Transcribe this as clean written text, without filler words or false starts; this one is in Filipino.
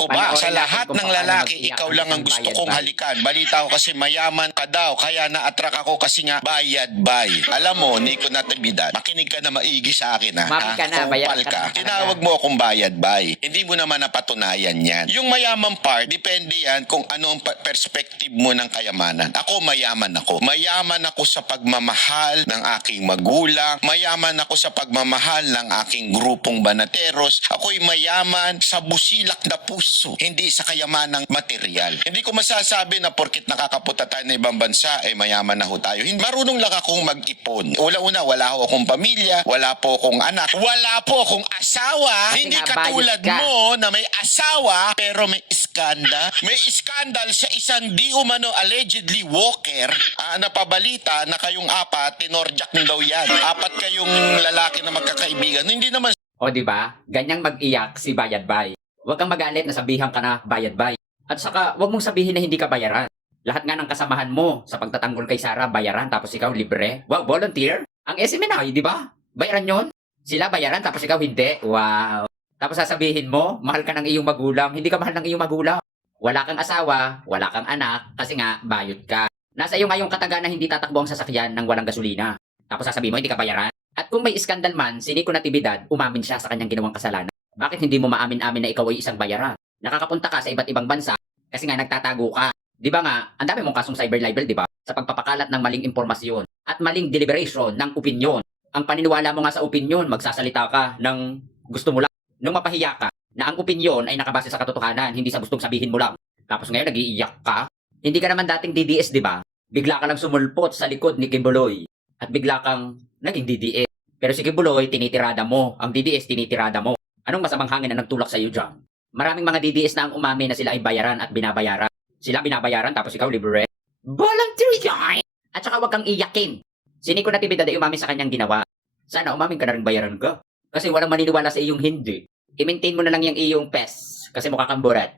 Ako ba, sa Panoorin natin lahat kung ng paano lalaki, mag-iyak ikaw ang lang ang isang gusto bayad kong bay. halikan. Balita ko kasi mayaman ka daw, kaya na-attract ako kasi nga bayad bay. Alam mo, Nico Natividad, makinig ka na maigi sa akin ha. Mapi ka na, bayaran Kupal ka ka. na talaga. Tinawag mo akong bayad bay. Hindi mo naman napatunayan yan. Yung mayaman part, depende yan kung ano ang perspective mo ng kayamanan. Ako mayaman ako. Mayaman ako sa pagmamahal ng aking magulang. Mayaman ako sa pagmamahal ng aking grupong banateros. Ako'y mayaman sa busilak na puso, hindi sa kayamanang material. Hindi ko masasabi na porkit nakakapunta tayo ng ibang bansa, mayaman na ho tayo. Marunong lang akong mag-ipon. Una-una, wala ho akong pamilya, wala po akong anak, wala po akong asawa. Kasi Hindi nga, katulad bayad ka. mo na may asawa pero may iskandal. May iskandal sa isang di umano allegedly walker na pabalita na kayong apat, tinorjak daw yan. Apat kayong lalaki na magkakaibigan. Hindi naman O di ba? Ganyang mag-iyak si Bayad Bay. Huwag kang magalit na sabihan ka na Bayad Bay. At saka, huwag mong sabihin na hindi ka bayaran. Lahat nga ng kasamahan mo sa pagtatanggol kay Sarah, bayaran tapos ikaw libre. Wow, volunteer? Ang SMNI, di ba? Bayaran yon. Sila bayaran tapos ikaw hindi. Wow. Tapos sasabihin mo, mahal ka ng iyong magulang. Hindi ka mahal ng iyong magulang. Wala kang asawa, wala kang anak, kasi nga, bayot ka. Nasa iyo nga yung kataga na hindi tatakbo ang sasakyan ng walang gasolina. Tapos sasabihin mo, hindi ka bayaran. At kung may iskandal man, si Nico Natividad, umamin siya sa kanyang ginawang kasalanan. Bakit hindi mo maamin-amin na ikaw ay isang bayaran? Nakakapunta ka sa iba't ibang bansa kasi nga nagtatago ka. Di ba nga, ang dami mong kasong cyber libel, di ba? Sa pagpapakalat ng maling impormasyon at maling deliberation ng opinyon. Ang paniniwala mo nga sa opinyon, magsasalita ka ng gusto mo lang. Nung mapahiya ka, na ang opinyon ay nakabase sa katotohanan, hindi sa gustong sabihin mo lang. Tapos ngayon, nag-iiyak ka. Hindi ka naman dating DDS, di ba? Bigla ka lang sumulpot sa likod ni Kibuloy. At bigla kang naging DDS. Pero si Kibuloy, tinitirada mo. Ang DDS, tinitirada mo. Anong masamang hangin na nagtulak sa iyo dyan? Maraming mga DDS na ang umami na sila ay bayaran at binabayaran. Sila binabayaran tapos ikaw libre. Volunteer yan! At saka huwag kang iyakin. Si Nico Natividad ay umami sa kanyang ginawa. Sana umamin ka na rin bayaran ka. Kasi walang maniniwala sa iyong hindi. I-maintain mo na lang yung iyong pes. Kasi mukha kang burat.